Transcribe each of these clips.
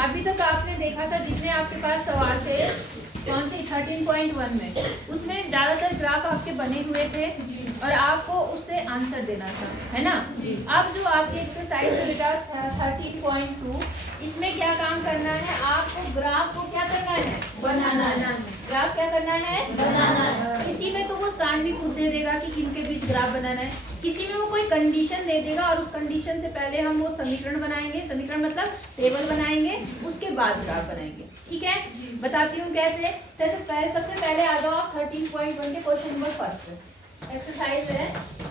अभी तक आपने देखा था जितने आपके पास सवाल थे कौन से 13.1 में, उसमें ज़्यादातर ग्राफ आपके बने हुए थे और आपको उससे आंसर देना था, है ना। अब जो आपकी एक्सरसाइज है बेटा 13.2, इसमें क्या काम करना है, आपको ग्राफ को क्या करना है, बनाना है। ग्राफ क्या करना है, बनाना है। किसी में तो वो साइन भी खुद दे देगा कि किनके बीच ग्राफ बनाना है, किसी में वो कोई कंडीशन दे देगा और उस कंडीशन से पहले हम वो समीकरण बनाएंगे, समीकरण मतलब टेबल बनाएंगे, उसके बाद ग्राफ बनाएंगे। ठीक है, बताती हूँ कैसे। सबसे पहले आ जाओ आप 13.1 के क्वेश्चन नंबर फर्स्ट। एक्सरसाइज है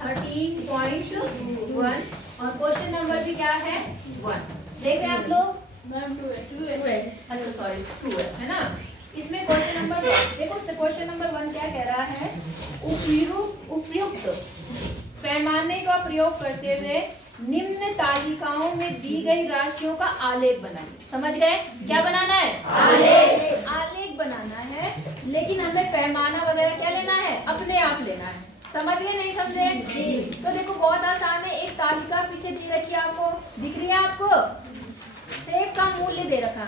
13.1 और क्वेश्चन नंबर भी क्या है 1। देख रहे हैं आप लोग, अच्छा सॉरी 2 है ना। इसमें क्वेश्चन नंबर देखो, क्वेश्चन नंबर 1 क्या कह रहा है, उपयुक्त पैमाने का प्रयोग करते हुए निम्न तालिकाओं में दी गई राशियों का आलेख बनाइए। समझ गए, क्या बनाना है, आलेख। आलेख बनाना है, लेकिन हमें पैमाना वगैरह क्या लेना है, अपने आप लेना है। समझ गए, नहीं समझे? तो देखो बहुत आसान है, एक तालिका पीछे दी रखी है, आपको दिख रही है, आपको सेब का मूल्य दे रखा।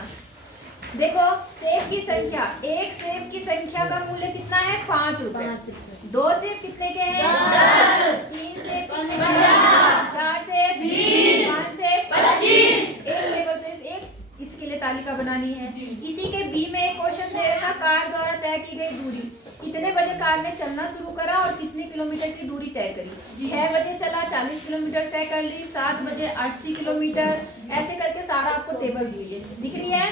देखो सेब की संख्या, एक सेब की संख्या का मूल्य कितना है, 5 रुपए। 2 सेब कितने के हैं, 10। 3 सेब 15। 4 सेब 20। 5 सेब 25। एक लेवल पे एक इसके लिए तालिका बनानी है। इसी के बी में एक क्वेश्चन दे रखा, कार द्वारा तय की गई दूरी। कितने बजे कार ने चलना शुरू करा और कितने किलोमीटर की दूरी तय करी। 6 बजे चला, 40 किलोमीटर तय कर ली। 7 बजे 80 किलोमीटर। ऐसे करके सारा आपको टेबल दी हुई है, दिख रही है।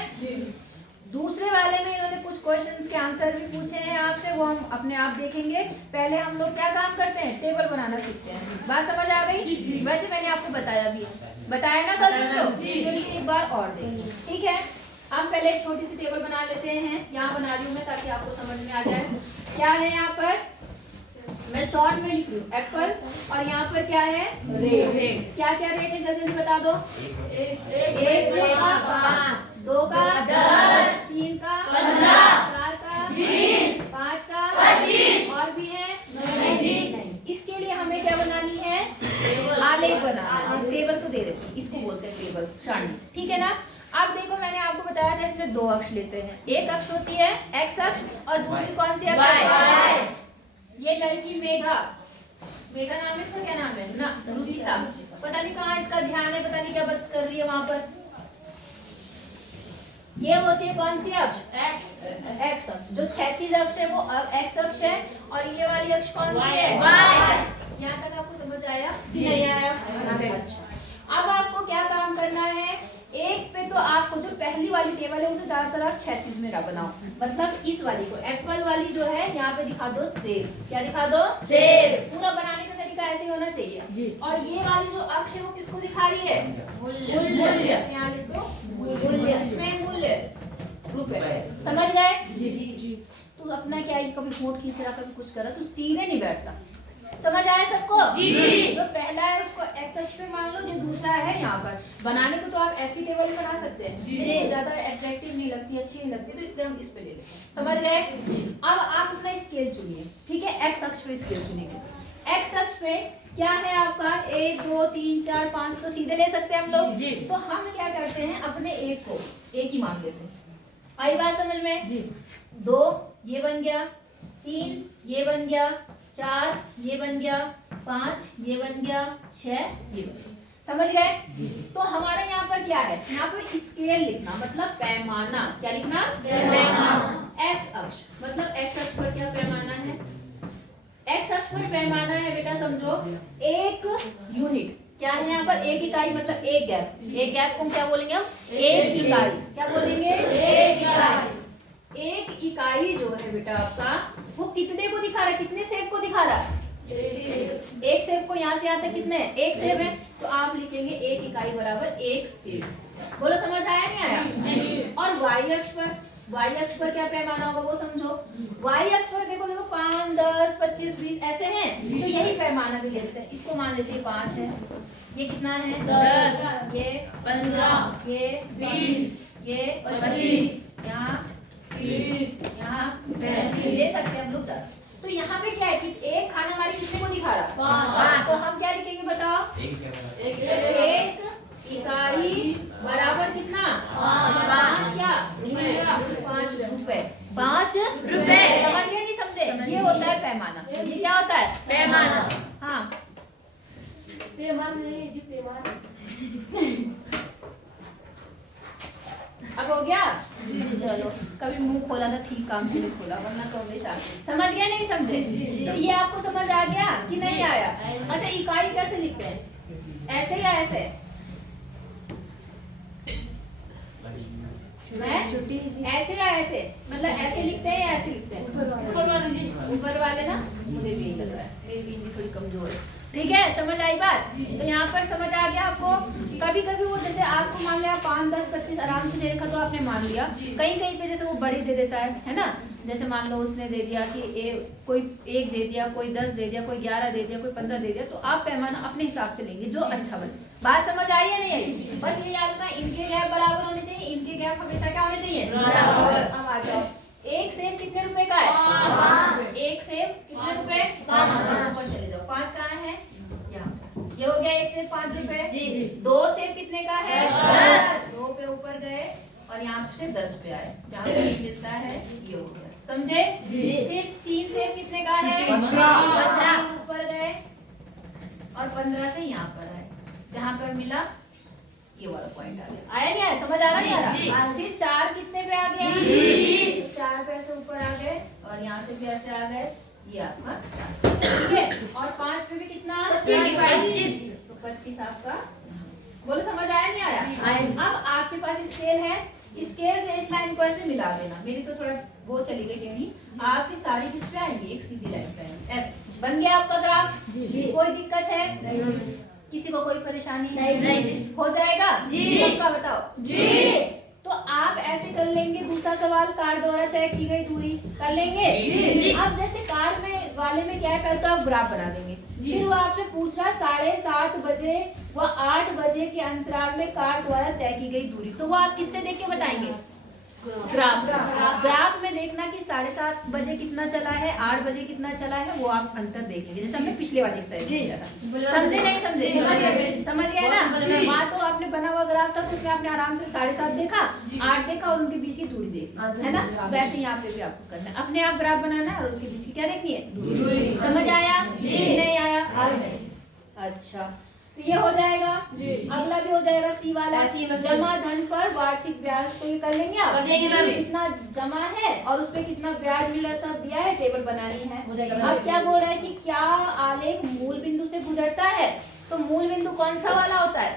दूसरे वाले में इन्होंने कुछ क्वेश्चंस के आंसर भी पूछे हैं आपसे, वो हम अपने आप देखेंगे। पहले हम लोग क्या काम करते हैं, टेबल बनाना सीखते हैं। बात समझ आ गई? वैसे मैंने आपको बताया भी है, बताया ना कल दोस्तों, एक बार और देखिए। ठीक है, हम पहले एक छोटी सी टेबल बना लेते हैं। यहाँ बना रही हूँ मैं ताकि आपको समझ में आ जाए। क्या है यहाँ पर, मैं शॉर्ट में लिख रही हूँ एप्पल, और यहाँ पर क्या है, रेट। क्या क्या रेट है जल्दी बता दो। 1 का 5, 2 का 10, 3 का 15, 4 का 20, 5 का 25, और भी है नहीं। इसके लिए हमें क्या बनानी है, आलेख बनाना है। टेबल तो दे देते, इसको बोलते हैं टेबल सारणी। ठीक है ना। अब देखो मैंने आपको बताया था इसमें 2 अक्ष लेते हैं। एक अक्ष होती है एक्स अक्ष और दूसरी कौन सी अक्ष है, ये लड़की मेघा नाम है इसका, क्या नाम है ना, रुचिता। पता नहीं कहाँ इसका ध्यान है, पता नहीं क्या बात कर रही है वहां पर। ये होती है कौन सी अक्ष, एक्स अक्ष। जो क्षैतिज अक्ष है वो एक्स अक्ष है, और ये वाली अक्ष कौन सी है, वाई। यहाँ तक आपको समझ आया, नहीं आया? अच्छा, अब आपको क्या काम करना है, एक पे तो आपको जो पहली वाली टेबल है उसे ज्यादातर आप क्षैतिज में बनाओ। मतलब इस वाली को, एप्पल वाली जो है यहाँ पे दिखा दो सेब। क्या दिखा दो, सेब। पूरा बनाने का तरीका ऐसे ही होना चाहिए जी। और ये वाली जो अक्ष है वो किसको दिखा रही है, मूल्य। यहाँ लिख दो मूल्य, इसमें मूल्य रुपए। समझ गए जी। तू अपना क्या कभी फोट खींच रहा, कभी कुछ कर रहा, तू सीधे नहीं बैठता। समझ आया सबको जी। जो पहला है उसको एक्स अक्ष पे मान लो, जो दूसरा है यहाँ पर। बनाने को तो आप ऐसी टेबल बना सकते हैं जी, ज्यादा एट्रैक्टिव नहीं लगती, अच्छी नहीं लगती, तो इसलिए हम इस पे ले लेते हैं। समझ गए? अब आप अपना स्केल चुनिए। ठीक है, एक्स अक्ष पे स्केल चुनेंगे। एक्स अक्ष पे क्या है आपका, 1 2 3 4 5 तो सीधे ले सकते हैं हम लोग जी। तो हम क्या करते हैं, अपने एक को एक ही मान लेते हैं। आई बात समझ में जी। 2 ये बन गया, 3 ये बन गया, 4 ये बन गया, 5 ये बन गया, 6 ये बन गया। समझ गए? तो हमारे यहाँ पर क्या है, यहाँ पर स्केल लिखना मतलब पैमाना। क्या लिखना, पैमाना। एक्स अक्ष मतलब एक्स अक्ष पर क्या पैमाना है, एक्स अक्ष पर पैमाना है बेटा समझो 1 यूनिट। क्या है यहाँ पर, 1 इकाई मतलब 1 गैप। 1 गैप को क्या बोलेंगे हम, 1 इकाई। क्या बोलेंगे, 1 इकाई। 1 इकाई जो है बेटा आपका, वो कितने को दिखा रहा है, कितने सेब को दिखा रहा है, 1 सेब को। यहाँ से यहाँ तक कितने, 1 सेब है, तो आप लिखेंगे 1 इकाई बराबर 1 सेब। बोलो समझ आया नहीं आया जी। और वाई अक्ष पर क्या पैमाना होगा वो समझो। वाई अक्ष पर देखो 5 10 25 20 ऐसे हैं, तो यही पैमाना भी लेते हैं। इसको मान लेते हैं 5 है, ये कितना है 10, ये 15, ये 20, ये 25, यहाँ 30, यहाँ 35 ले सकते हैं हम लोग। तो यहाँ पे क्या है कि एक खाना हमारे कितने को दिखा रहा, 5। तो हम क्या लिखेंगे बताओ, 1 इकाई बराबर कितना, 5। गया? चलो, कभी मुंह खोला था ठीक काम के लिए खोला, वरना तो हमेशा। समझ गए नहीं समझे? तो ये आपको समझ आ गया कि नहीं आया? अच्छा, इकाई कैसे लिखते हैं, ऐसे या ऐसे? ऐसे या ऐसे? मतलब ऐसे लिखते हैं या ऐसे लिखते हैं? ऊपर वाले ना, मुझे भी यही लग रहा है, मेरी भी हिंदी थोड़ी कमजोर है। ठीक है, समझ आई बात? तो यहाँ पर समझ आ गया आपको? कभी कभी वो जैसे आपको मान लिया 5, 10, 25 आराम से दे रखा तो आपने मान लिया, कहीं कहीं पे जैसे वो बड़े दे देता है ना? जैसे मान लो उसने दे दिया कि कोई 1 दे दिया, कोई 10 दे दिया, कोई 11 दे दिया, कोई 15 दे दिया, तो आप पैमाना अपने हिसाब से लेंगे जो अच्छा बने। बात समझ आई या नहीं आई? बस ये याद रखना, इनके गैप बराबर होने चाहिए, इनके गैप हमेशा क्या होने चाहिए? बराबर। अब आ जाओ, एक सेब कितने रुपए का है? एक सेब कितने रुपए? 5। चले जाओ, 5 कहाँ है? ये हो गया, एक सेब 5 रुपए। 2 सेब कितने का है? 10। 2 पे ऊपर गए और यहाँ से 10 पे आए, जहाँ पे मिलता है ये हो गया, समझे? फिर 3 सेब कितने का है? 15। ऊपर गए और 15 से यहाँ पर आए, जहाँ पर मिला ये वाला पॉइंट आ गया। आया नहीं आया? समझ आ रहा है? फिर 4 कितने पे आ गया? 4 पे से ऊपर आ गए और यहाँ से भी ऐसे आ गए, ये आपका 4, ठीक है? और 5 पे भी कितना? 25। तो 25 आपका, बोलो समझ आया नहीं आया? अब आपके पास स्केल है, स्केल से इस लाइन को ऐसे मिला देना। मेरी तो थोड़ा वो चली गई टेढ़ी, आपकी सारी किस पे आएंगी? एक सीधी लाइन पे आएंगी। ऐसे बन गया आपका ग्राफ। कोई दिक्कत है? किसी को कोई परेशानी नहीं? हो जाएगा? पक्का बताओ? तो आप ऐसे कर लेंगे। दूसरा सवाल, कार द्वारा तय की गई दूरी कर लेंगे। अब जैसे कार में वाले में क्या है, पहले तो आप ग्राफ बना देंगे, फिर वो आपसे पूछ रहा 7:30 बजे व 8 बजे के अंतराल में कार द्वारा तय की गई दूरी, तो वो आप किससे देख के बताएंगे? ग्राफ। ग्राफ में देखना कि 7:30 बजे कितना चला है, 8 बजे कितना चला है, वो आप अंतर देख लीजिए, जैसे हमने पिछले वाली एक्सरसाइज किया था। समझे नहीं समझे? समझ गए ना? वहाँ तो आपने बना हुआ ग्राफ था, तो उसमें आपने आराम से 7:30 देखा, 8 देखा और उनके बीच की दूरी देखी, है ना? वैसे यहाँ पे भी आपको करना है, अपने आप ग्राफ बनाना है और उसके बीच की क्या देखनी है? दूरी। समझ आया? नहीं आया? अच्छा, तो ये हो जाएगा। अगला भी हो जाएगा, सी वाला, जमा धन पर वार्षिक ब्याज, तो ये कर लेंगे आप? कितना जमा है और उस पे कितना ब्याज मिला सब दिया है, टेबल बनानी है। अब क्या बोल रहा है कि क्या आलेख मूल बिंदु से गुजरता है? तो मूल बिंदु कौन सा वाला होता है?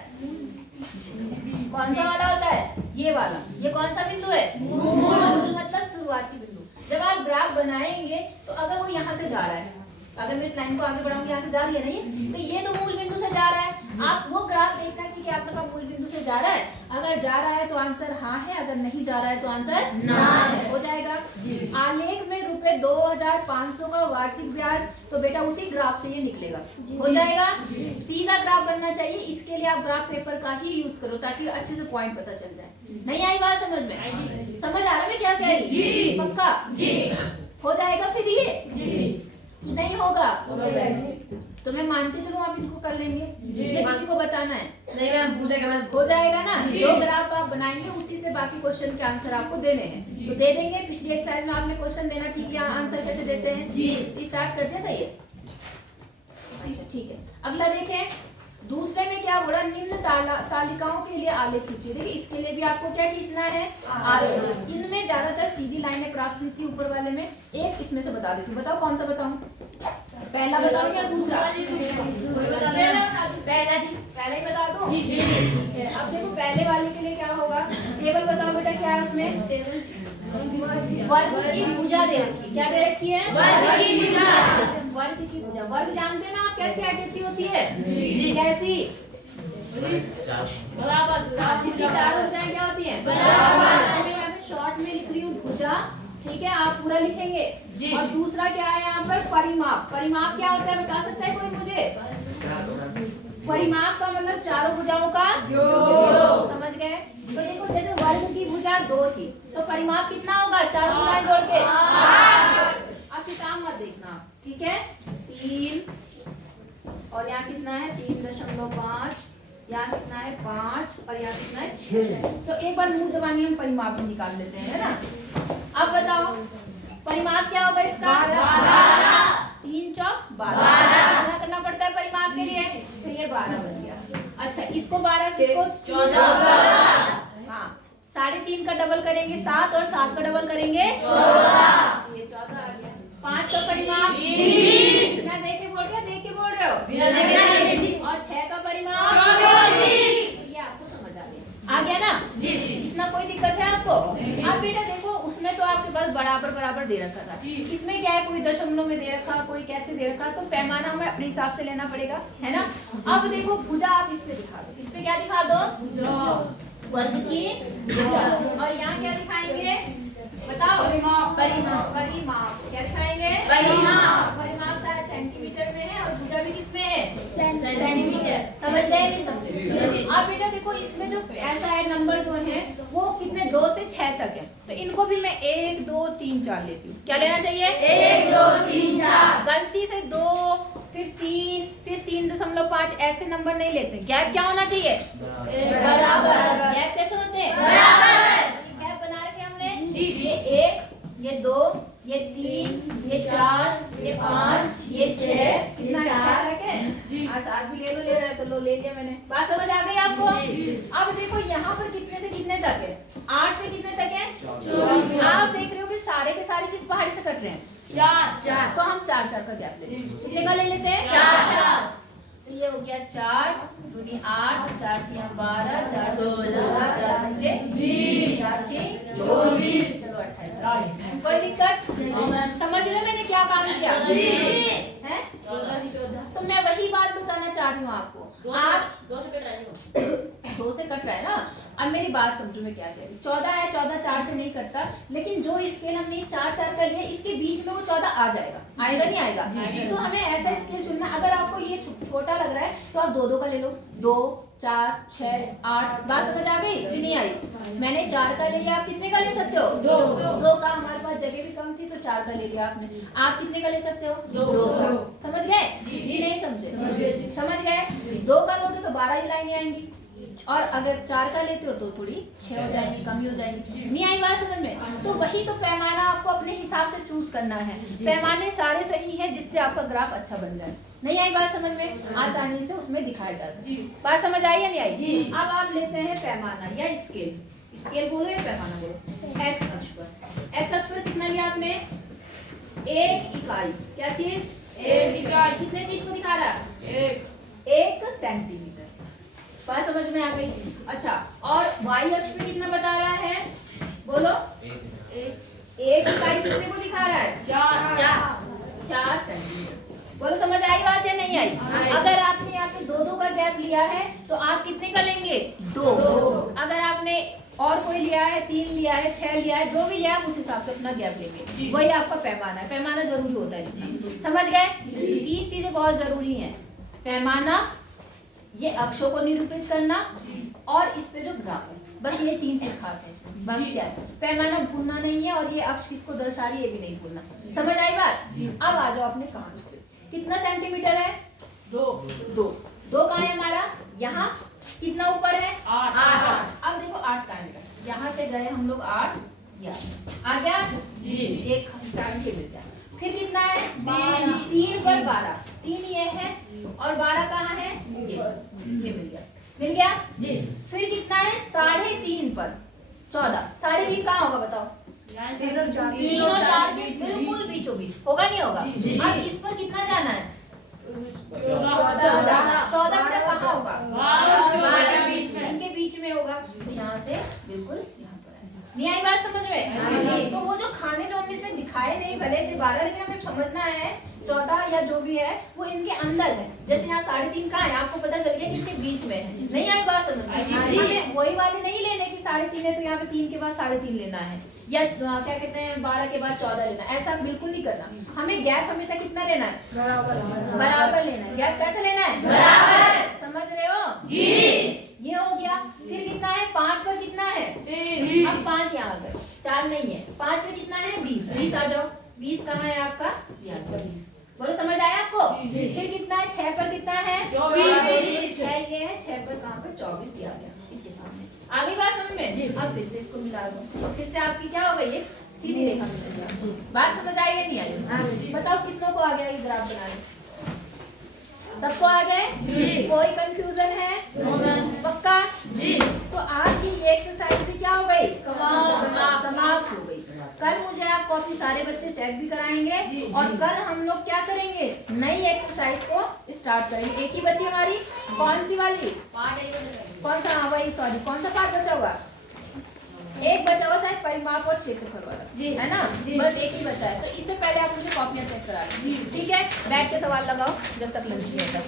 कौन सा वाला होता है? ये वाला। ये कौन सा बिंदु है? मूल मतलब शुरुआती बिंदु। जब आप ग्राफ बनाएंगे तो अगर वो यहाँ से जा रहा है, अगर मैं इस लाइन को आगे बढ़ाऊंगी, यहाँ से जा रही है नहीं, तो ये तो मूल बिंदु से जा रहा है। आप वो ग्राफ देखना कि क्या आपका मूल बिंदु से जा रहा है। अगर जा रहा है तो आंसर हाँ है, अगर नहीं जा रहा है तो आंसर ना है। हो जाएगा। आलेख में रुपए 2500 का वार्षिक ब्याज, तो बेटा उसी ग्राफ से ये निकलेगा। हो जाएगा। सीधा ग्राफ बनना चाहिए, इसके लिए आप ग्राफ पेपर का ही यूज करो ताकि अच्छे से पॉइंट पता चल जाए। नहीं आई बात समझ में? समझ आ रहा है मैं क्या कह रही? पक्का? हो जाएगा फिर ये? नहीं होगा तो मैं मानती चलूं आप इनको कर लेंगे, ये किसी को बताना है? नहीं मैम, हो जाएगा ना? जो ग्राफ आप बनाएंगे उसी से बाकी क्वेश्चन के आंसर आपको देने हैं, तो दे देंगे। पिछली एक्सरसाइज में आपने क्वेश्चन देना ठीक है, आंसर कैसे देते हैं स्टार्ट कर दिया था ये। अच्छा ठीक है, अगला देखें। दूसरे में क्या बोला? निम्न तालिकाओं के लिए आलेख खींचिए। देखिए इसके लिए भी आपको क्या खींचना है? आलेख। इनमें ज्यादातर सीधी लाइनें प्राप्त हुई थी ऊपर वाले में, एक इसमें से बता देती हूँ। बताओ कौन सा बताऊं? पहला बताऊं या दूसरा? पहला ही बता दो। ठीक है, अब देखो पहले वाले के लिए क्या होगा? टेबल बताओ बेटा, क्या है उसमें? वर्ग की भुजा दे रखी। क्या दे रखी है? वर्ग की भुजा। वर्ग की भुजा। वर्ग जानते हैं ना आप कैसी आकृति होती है? कैसी? बराबर। जिसकी 4 भुजाएं क्या होती है? बराबर। मैं यहाँ पे शॉर्ट में लिख रही हूँ भुजा, ठीक है, आप पूरा लिखेंगे। और दूसरा क्या है यहाँ पर? परिमाप। परिमाप क्या होता है बता सकता है कोई मुझे? परिमाप का मतलब चारों भुजाओं का योग। समझ गए? तो देखो जैसे वर्ग की भुजा 2 थी, तो परिमाप कितना होगा? 4 भुजाएं जोड़ के 8। अब किताब मत देखना, ठीक है? 3 और यहाँ कितना है? 3.5, यहाँ कितना है? 5 और यहाँ कितना है? 6। तो एक बार मुंह जबानी हम परिमाप भी निकाल लेते हैं, है ना? अब बताओ परिमाप क्या होगा इसका? 3 चौक 12 करना पड़ता है परिमाप के लिए, तो ये 12 बन गया। अच्छा इसको 12 से इसको 14। हाँ 3.5 का डबल करेंगे 7 और 7 का डबल करेंगे 14। ये 14 आ गया। 5 का परिमाप 20। बिना देखे बोल रहे हो, देख के बोल रहे हो? बिना देखे। और 6 का परिमाप 24। ये आपको समझ आ गया ना? जी। इतना कोई दिक्कत है आपको? अब बेटा देखो, उसमें तो आपके पास बराबर बराबर दे रखा था, इसमें क्या है, कोई दशमलव में दे रखा, कोई कैसे दे रखा, तो पैमाना हमें अपने हिसाब से लेना पड़ेगा, है ना? अब देखो भुजा आप इस पे दिखा दो, इस पे क्या दिखा दो? वर्ग की भुजा। और यहाँ क्या दिखाएंगे बताओ? परिमाप। क्या दिखाएंगे? परिमाप शायद सेंटीमीटर में है और भुजा भी किसमें है? सेंटीमीटर। समझ गए नहीं समझे? अब बेटा देखो, इसमें जो ऐसा है नंबर जो है वो कितने 2 से 6 तक है, तो इनको भी मैं 1 2 3 4 लेती हूँ। क्या लेना चाहिए? 1 2 3 4। गलती से 2 फिर 3 फिर 3.5 ऐसे नंबर नहीं लेते। गैप क्या होना चाहिए? बराबर। गैप कैसे होते हैं? बराबर। गैप बना रखे हमने। ये 1 ये 2 ये 3 ये 4 ये 5 ये 6 कितना अच्छा है? आज आप भी ले रहे तो लो, ले लिया मैंने। बात समझ आ गई आपको? अब देखो यहाँ पर कितने से कितने तक है? 8 से कितने तक है? 24। आप देख रहे हो कि सारे के सारे किस पहाड़ी से कट रहे हैं? 4। तो हम 4 का गैप ले लेते हैं। कितने का ले लेते हैं? 4। तो ये हो गया 4 दूनी 8 4 3 12 4 2 16 4 5 20 4 6 24। चलो 28। कोई दिक्कत? समझ रहे मैंने क्या काम किया? है 14। तो मैं वही बात बताना चाह रही हूँ आपको। आप 2 से कट रहे हो, 2 से कट रहा है ना? अब मेरी बात समझो मैं क्या कह रही हूँ। 14 है, 14 4 से नहीं कटता, लेकिन जो स्केल हमने 4 का लिया इसके बीच में वो 14 आ जाएगा। आएगा नहीं आएगा? तो हमें ऐसा स्केल चुनना। अगर आपको ये छोटा लग रहा है तो आप 2 का ले लो। 2 4 6 8। बात समझ आ गई कि नहीं आई? मैंने 4 का ले लिया, आप कितने का ले सकते हो? 2 का। हमारे पास जगह भी कम थी तो 4 का ले लिया आपने। आप कितने का ले सकते हो? 2 का। समझ गए? जी नहीं समझे? समझ गए? 2 का लोगे तो 12 ही लाइनें आएंगी, और अगर 4 का लेते हो तो थोड़ी 6 हो जाएंगी, कमी हो जाएंगी। नहीं आई बात समझ में? तो वही तो पैमाना आपको अपने हिसाब से चूज करना है। पैमाने सारे सही है जिससे आपका ग्राफ अच्छा बन जाए। नहीं आई बात समझ में? आसानी से उसमें दिखाया जा सके। बात समझ आई या नहीं आई? अब आप लेते हैं पैमाना या स्केल। स्केल बोलो या पैमाना बोलो? एक्स अक्ष पर। एक्स अक्ष पर कितना लिया आपने? 1 इकाई। क्या चीज? 1 इकाई। कितने चीज को दिखा रहा है? 1 सेंटीमीटर। बात समझ में आ गई? अच्छा, और y अक्ष पे कितना बता रहा है? बोलो। 1 इकाई कितने को दिखा रहा है? 4 सेंटीमीटर। बोलो समझ आई बात या नहीं आई? अगर आपने यहाँ पे 2 का गैप लिया है तो आप कितने का लेंगे? 2। अगर आपने और कोई लिया है, 3 लिया है, 6 लिया है, जो भी लिया है उस हिसाब से अपना गैप लेंगे। वही आपका पैमाना है। पैमाना जरूरी होता है। समझ गए? 3 चीजें बहुत जरूरी है। पैमाना, ये अक्षों को निरूपित करना, और इस पे जो ग्राफ है, बस ये 3 चीज खास है इसमें। बाकी क्या है? पैमाना भूलना नहीं है, और ये अक्ष किसको दर्शा रही है ये भी नहीं भूलना। समझ आई बात? अब आ जाओ अपने कहानी पे। कितना सेंटीमीटर है? 2 कहाँ है हमारा? यहाँ। कितना ऊपर है? 8। अब देखो 8 कहाँ है? यहाँ से गए हम लोग 8, आ गया जी। एक मिल गया। फिर कितना है? 3 पर 12। 3 ये है और 12 कहाँ है? ये मिल गया जी। फिर कितना है? 3.5 पर 14। 3.5 कहाँ होगा बताओ? 3 और 4 बिल्कुल बीचों बीच। होगा नहीं होगा? अब इस पर कितना जाना है? 14 पर कहाँ होगा? इनके बीच में होगा, तो यहाँ से बिल्कुल यहाँ पर है। नहीं आई बात समझ में? तो वो जो खाने जो हमने इसमें दिखाए नहीं भले से 12, लेकिन हमें समझना है 14 या जो भी है वो इनके अंदर है। जैसे यहाँ 3.5 का है, आपको पता चल गया कि इसके बीच में है। नहीं आई बात समझ में? हमें वही वाले नहीं लेने की 3.5 है तो यहाँ पे 3 के बाद 3.5 लेना है, या क्या कहते हैं 12 के बाद 14 लेना है। ऐसा बिल्कुल नहीं करना। हमें गैप हमेशा कितना लेना है? बराबर लेना है। गैप कैसे लेना है? बराबर। समझ रहे हो? ये हो गया। फिर कितना है? 5 पर कितना है? अब 5 यहाँ आ गए, 4 नहीं है। 5 पे कितना है? 20। 20 आ जाओ। 20 कहाँ है आपका? 20। बोलो समझ आया आपको? फिर कितना है? 6 पर कितना है? 24। 6 ये है, 6 पर कहाँ पे? 24 आ गया इसके सामने। आगे बात समझ में? अब फिर से इसको मिला दो, तो फिर से आपकी क्या हो गई? सीधी रेखा मिल गई। बात समझ आई या नहीं आई? बताओ कितनों को आ गया ये ग्राफ बनाने? सबको आ गए? कोई कंफ्यूजन है? पक्का? तो आज की ये एक्सरसाइज भी क्या हो गई? सारे बच्चे चेक भी कराएंगे और कल हम लोग क्या करेंगे, नई एक्सरसाइज को स्टार्ट करेंगे। एक ही बची हमारी, कौन सी वाली, कौन सा, हाँ वही, सॉरी, कौन सा पार्ट बचा हुआ, एक बचा हुआ शायद, परिमाप और क्षेत्रफल वाला, है ना, बस एक ही बचा है। तो इससे पहले आप मुझे कॉपियां चेक करा लीजिए, ठीक है। बैठ के सवाल लगाओ जब तक लंच नहीं होता।